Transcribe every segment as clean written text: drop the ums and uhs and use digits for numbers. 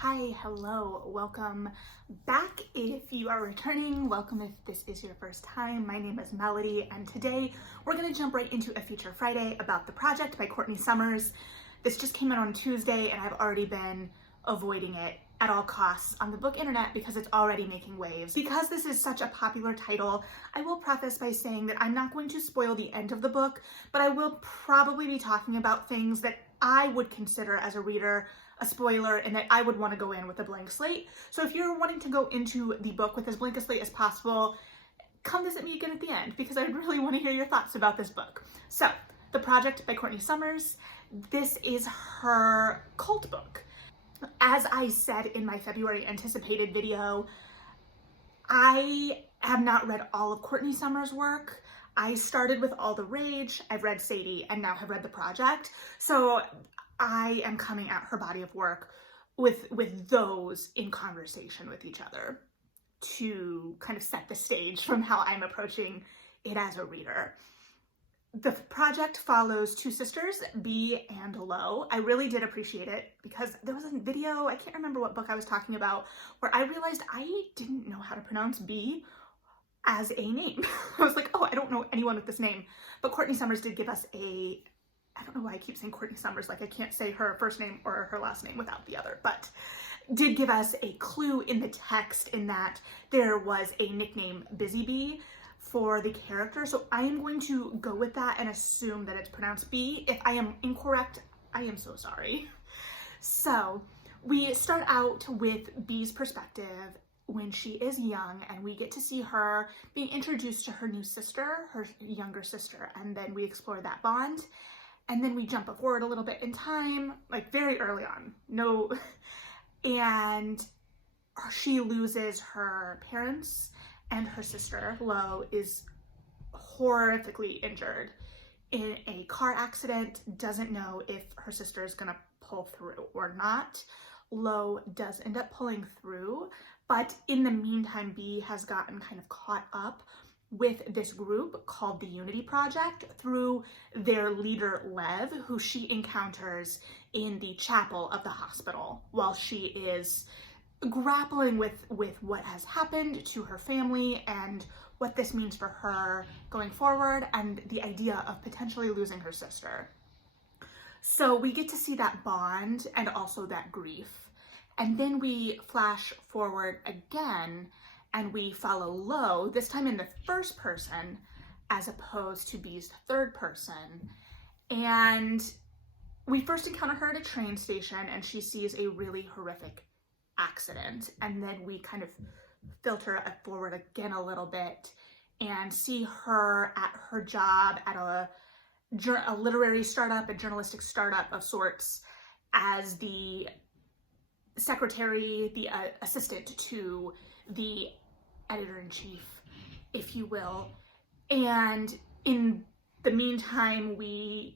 Hi, hello, welcome back. If you are returning, welcome if this is your first time. My name is Melody, and today we're going to jump right into a Feature Friday about The Project by Courtney Summers. This just came out on Tuesday, and I've already been avoiding it at all costs on the book internet because it's already making waves. Because this is such a popular title, I will preface by saying that I'm not going to spoil the end of the book, but I will probably be talking about things that I would consider as a reader a spoiler and that I would want to go in with a blank slate. So if you're wanting to go into the book with as blank a slate as possible, come visit me again at the end because I really want to hear your thoughts about this book. So, The Project by Courtney Summers. This is her cult book. As I said in my February anticipated video, I have not read all of Courtney Summers' work. I started with All the Rage, I've read Sadie, and now have read The Project. So I am coming at her body of work with those in conversation with each other to kind of set the stage from how I'm approaching it as a reader. The Project follows two sisters, B and Lo. I really did appreciate it because there was a video, I can't remember what book I was talking about, where I realized I didn't know how to pronounce B as a name. I was like, oh, I don't know anyone with this name. But Courtney Summers did give us I don't know why I keep saying Courtney Summers, like I can't say her first name or her last name without the other, but did give us a clue in the text in that there was a nickname Busy Bee for the character. So I am going to go with that and assume that it's pronounced B. If I am incorrect, I am so sorry. So we start out with B's perspective when she is young, and we get to see her being introduced to her new sister, her younger sister, and then we explore that bond. And then we jump forward a little bit in time, like very early on. And she loses her parents, and her sister, Lo, is horrifically injured in a car accident, doesn't know if her sister is gonna pull through or not. Lo does end up pulling through, but in the meantime, B has gotten kind of caught up with this group called the Unity Project through their leader, Lev, who she encounters in the chapel of the hospital while she is grappling with what has happened to her family and what this means for her going forward and the idea of potentially losing her sister. So we get to see that bond and also that grief. And then we flash forward again and we follow Lo, this time in the first person, as opposed to B's third person. And we first encounter her at a train station and she sees a really horrific accident. And then we kind of filter it forward again a little bit and see her at her job at a literary startup, a journalistic startup of sorts, as the secretary, the assistant to the editor-in-chief, if you will. And in the meantime, we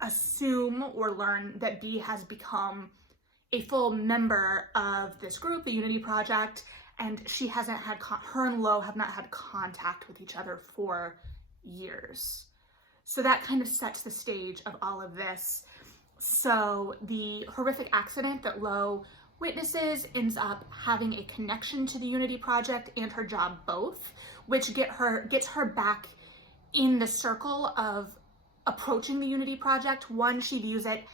assume or learn that B has become a full member of this group, the Unity Project, and she hasn't had, her and Lo have not had contact with each other for years. So that kind of sets the stage of all of this. So the horrific accident that Lo witnesses ends up having a connection to the Unity Project and her job both, which gets her back in the circle of approaching the Unity Project. One, she views it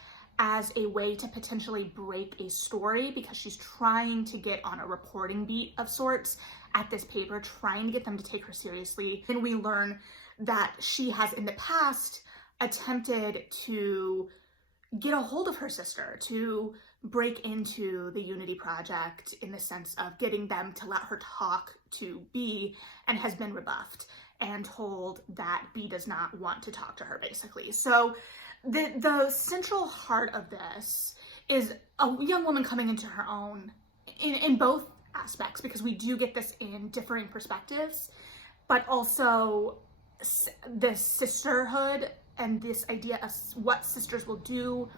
as a way to potentially break a story because she's trying to get on a reporting beat of sorts at this paper, trying to get them to take her seriously. And we learn that she has in the past attempted to get a hold of her sister, to break into the Unity Project in the sense of getting them to let her talk to B, and has been rebuffed and told that B does not want to talk to her, basically. So the central heart of this is a young woman coming into her own in both aspects, because we do get this in differing perspectives, but also this sisterhood and this idea of what sisters will do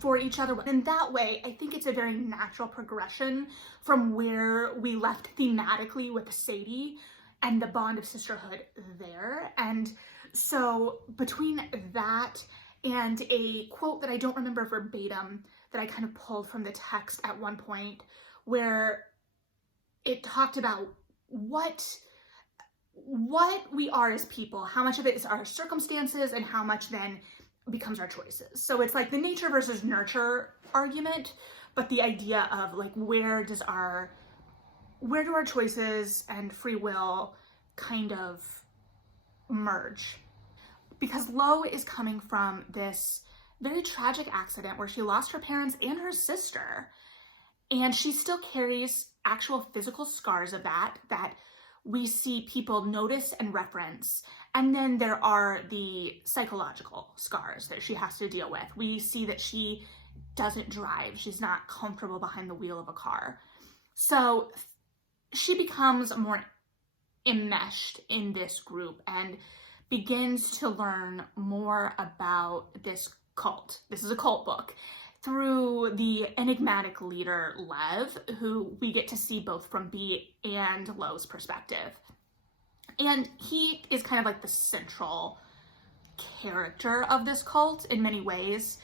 for each other. In that way, I think it's a very natural progression from where we left thematically with Sadie and the bond of sisterhood there. And so between that and a quote that I don't remember verbatim that I kind of pulled from the text at one point where it talked about what we are as people, how much of it is our circumstances and how much then becomes our choices. So it's like the nature versus nurture argument, but the idea of like where do our choices and free will kind of merge? Because Lo is coming from this very tragic accident where she lost her parents and her sister, and she still carries actual physical scars of that we see people notice and reference. And then there are the psychological scars that she has to deal with. We see that she doesn't drive. She's not comfortable behind the wheel of a car. So she becomes more enmeshed in this group and begins to learn more about this cult. This is a cult book, through the enigmatic leader, Lev, who we get to see both from Bee and Lo's perspective. And he is kind of like the central character of this cult in many ways.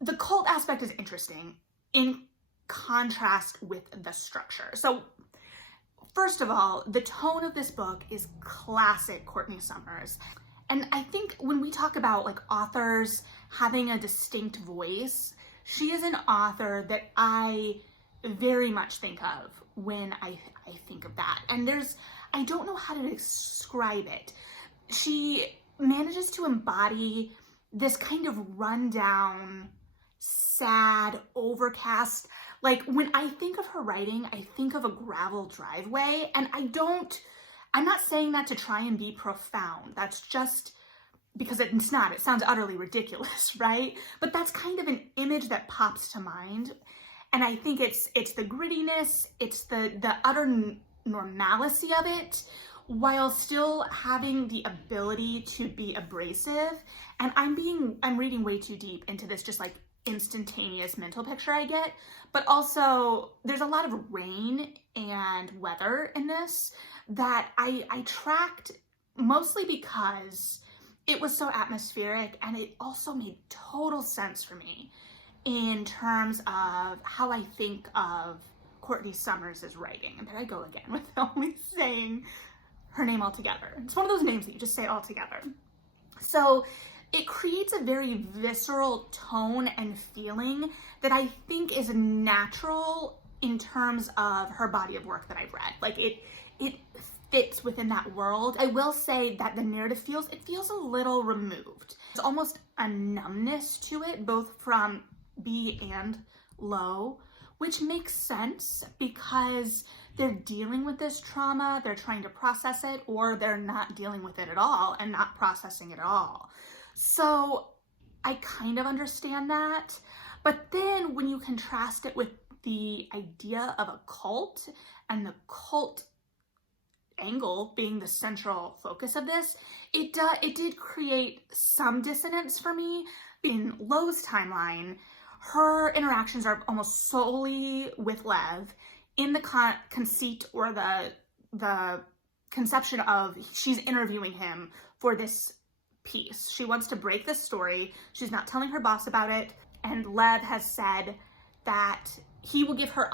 The cult aspect is interesting in contrast with the structure. So first of all, the tone of this book is classic Courtney Summers. And I think when we talk about like authors having a distinct voice, she is an author that I very much think of when I think of that. And I don't know how to describe it. She manages to embody this kind of rundown, sad, overcast. Like when I think of her writing, I think of a gravel driveway, and I'm not saying that to try and be profound. That's just because it's not. It sounds utterly ridiculous, right? But that's kind of an image that pops to mind. And I think it's the grittiness, it's the utter normalcy of it, while still having the ability to be abrasive. And I'm reading way too deep into this just like instantaneous mental picture I get, but also there's a lot of rain and weather in this that I tracked, mostly because it was so atmospheric, and it also made total sense for me in terms of how I think of Courtney Summers' writing. And there I go again with only saying her name altogether. It's one of those names that you just say all together. So it creates a very visceral tone and feeling that I think is natural in terms of her body of work that I've read. Like it fits within that world. I will say that the narrative feels a little removed. There's almost a numbness to it, both from Bee and Lo, which makes sense because they're dealing with this trauma, they're trying to process it, or they're not dealing with it at all and not processing it at all. So I kind of understand that. But then when you contrast it with the idea of a cult and the cult angle being the central focus of this, it did create some dissonance for me. In Lo's timeline, her interactions are almost solely with Lev in the conceit or the conception of she's interviewing him for this piece. She wants to break this story. She's not telling her boss about it. And Lev has said that he will give her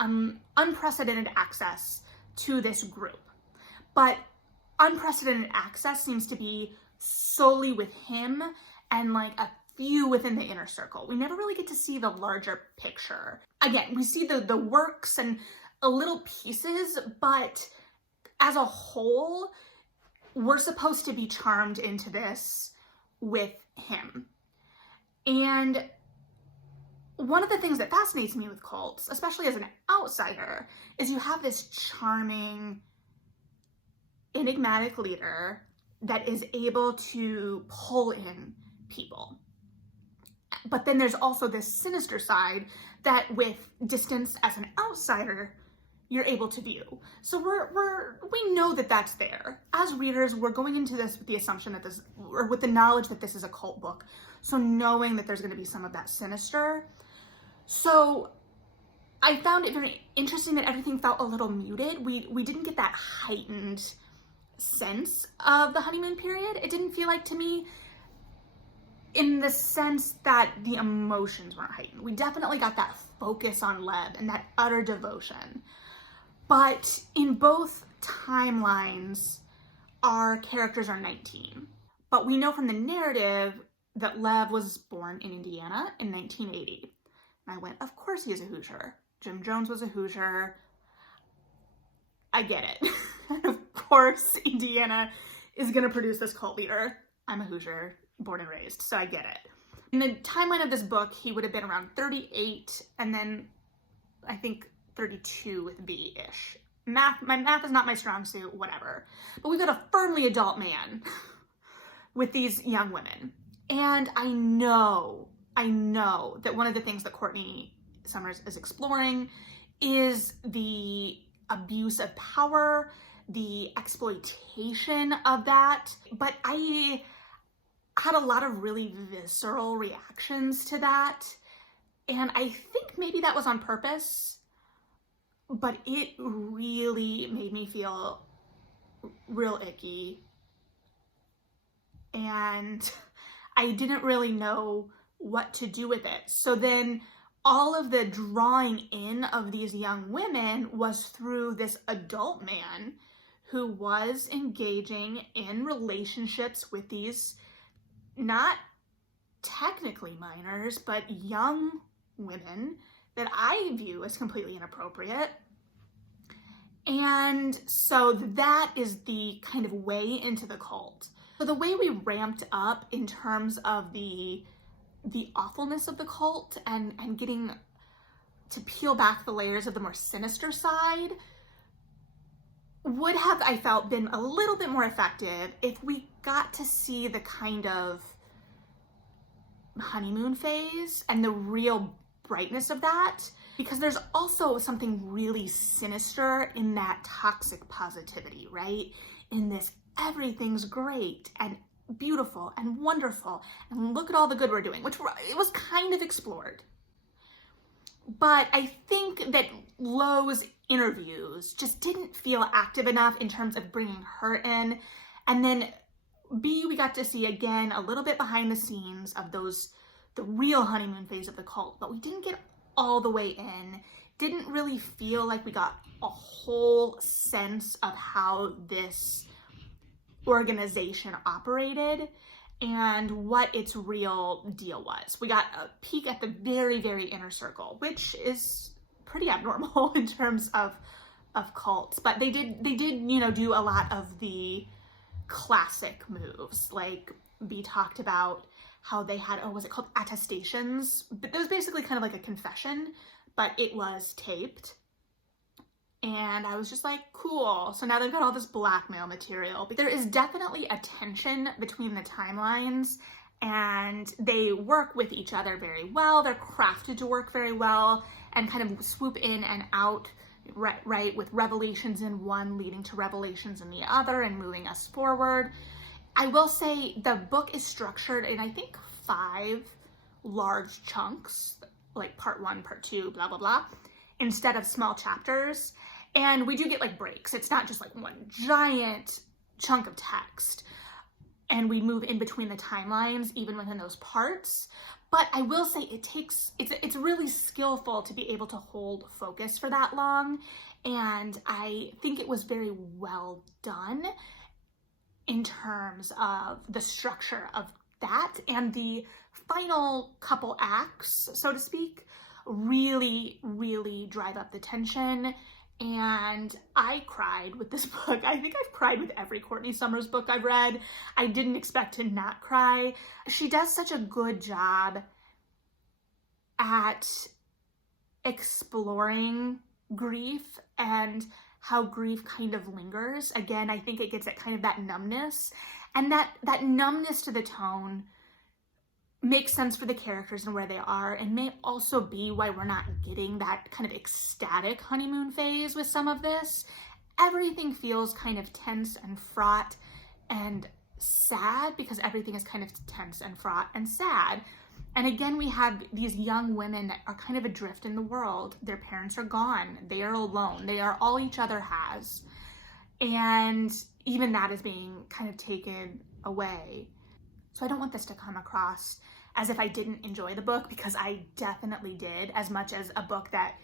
unprecedented access to this group. But unprecedented access seems to be solely with him and like a few within the inner circle. We never really get to see the larger picture. Again, we see the works and a little pieces, but as a whole, we're supposed to be charmed into this with him. And one of the things that fascinates me with cults, especially as an outsider, is you have this charming, enigmatic leader that is able to pull in people. But then there's also this sinister side that with distance as an outsider, you're able to view. So we know that that's there. As readers, we're going into this with the assumption that or with the knowledge that this is a cult book. So knowing that there's going to be some of that sinister. So I found it very interesting that everything felt a little muted. We didn't get that heightened sense of the honeymoon period. It didn't feel like to me in the sense that the emotions weren't heightened. We definitely got that focus on Lev and that utter devotion. But in both timelines, our characters are 19. But we know from the narrative that Lev was born in Indiana in 1980. And I went, of course he is a Hoosier. Jim Jones was a Hoosier. I get it. And of course, Indiana is going to produce this cult leader. I'm a Hoosier, born and raised, so I get it. In the timeline of this book, he would have been around 38, and then I think 32 with B-ish. My math is not my strong suit, whatever. But we've got a firmly adult man with these young women. And I know that one of the things that Courtney Summers is exploring is the abuse of power, the exploitation of that. But I had a lot of really visceral reactions to that. And I think maybe that was on purpose, but it really made me feel real icky. And I didn't really know what to do with it. So then all of the drawing in of these young women was through this adult man who was engaging in relationships with these not technically minors, but young women that I view as completely inappropriate. And so that is the kind of way into the cult. So the way we ramped up in terms of the awfulness of the cult and getting to peel back the layers of the more sinister side would have, I felt, been a little bit more effective if we got to see the kind of honeymoon phase and the real brightness of that, because there's also something really sinister in that toxic positivity, right? In this everything's great and beautiful and wonderful and look at all the good we're doing, which it was kind of explored. But I think that Lo's interviews just didn't feel active enough in terms of bringing her in. And then B, we got to see again a little bit behind the scenes of the real honeymoon phase of the cult, but we didn't get all the way in. Didn't really feel like we got a whole sense of how this organization operated and what its real deal was. We got a peek at the very, very inner circle, which is pretty abnormal in terms of cults, but they did, do a lot of the classic moves. Like B talked about how they had, was it called attestations? But it was basically kind of like a confession, but it was taped. And I was just like, cool. So now they've got all this blackmail material. But there is definitely a tension between the timelines, and they work with each other very well. They're crafted to work very well and kind of swoop in and out, right, with revelations in one leading to revelations in the other and moving us forward. I will say the book is structured in, I think, 5 large chunks, like part 1, part 2, blah, blah, blah, instead of small chapters. And we do get like breaks. It's not just like one giant chunk of text. And we move in between the timelines, even within those parts. But I will say it's really skillful to be able to hold focus for that long. And I think it was very well done in terms of the structure of that, and the final couple acts, so to speak, really, really drive up the tension. And I cried with this book. I think I've cried with every Courtney Summers book I've read. I didn't expect to not cry. She does such a good job at exploring grief and how grief kind of lingers. Again, I think it gets at kind of that numbness, and that numbness to the tone makes sense for the characters and where they are, and may also be why we're not getting that kind of ecstatic honeymoon phase with some of this. Everything feels kind of tense and fraught and sad, because everything is kind of tense and fraught and sad. And again, we have these young women that are kind of adrift in the world. Their parents are gone. They are alone. They are all each other has. And even that is being kind of taken away. So I don't want this to come across as if I didn't enjoy the book, because I definitely did. As much as a book that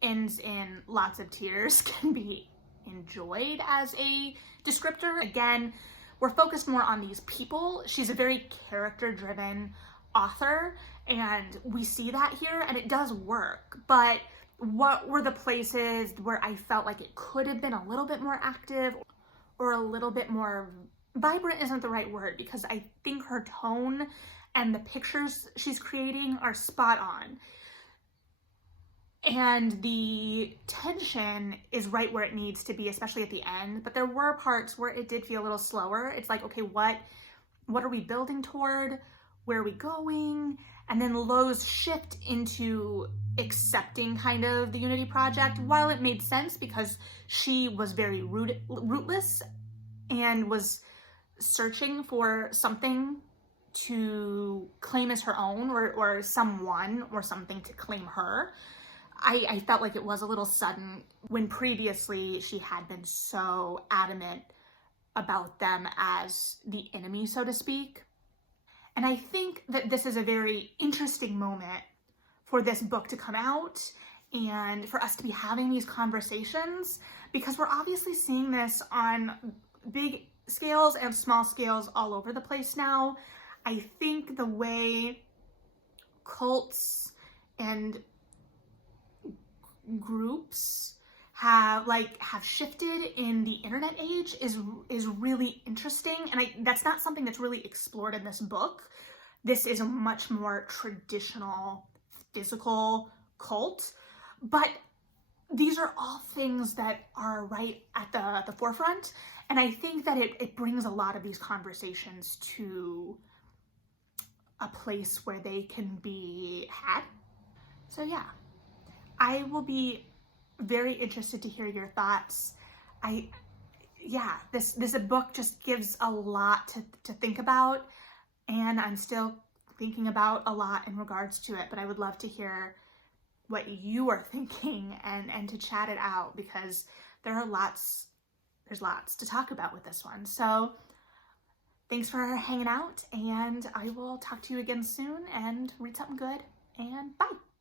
ends in lots of tears can be enjoyed as a descriptor. Again, we're focused more on these people. She's a very character-driven author, and we see that here, and it does work. But what were the places where I felt like it could have been a little bit more active or a little bit more vibrant isn't the right word, because I think her tone and the pictures she's creating are spot on. And the tension is right where it needs to be, especially at the end. But there were parts where it did feel a little slower. It's like, okay, what are we building toward? Where are we going? And then Lo's shift into accepting kind of the Unity Project, while it made sense because she was very rootless and was searching for something to claim as her own, or someone or something to claim her. I felt like it was a little sudden when previously she had been so adamant about them as the enemy, so to speak. And I think that this is a very interesting moment for this book to come out and for us to be having these conversations, because we're obviously seeing this on big scales and small scales all over the place now. I think the way cults and groups have shifted in the internet age is really interesting, and that's not something that's really explored in this book. This is a much more traditional physical cult, but these are all things that are right at the forefront, and I think that it brings a lot of these conversations to a place where they can be had. So yeah, I will be very interested to hear your thoughts. This book just gives a lot to think about, and I'm still thinking about a lot in regards to it, but I would love to hear what you are thinking and to chat it out, because there's lots to talk about with this one. So thanks for hanging out, and I will talk to you again soon, and read something good, and bye.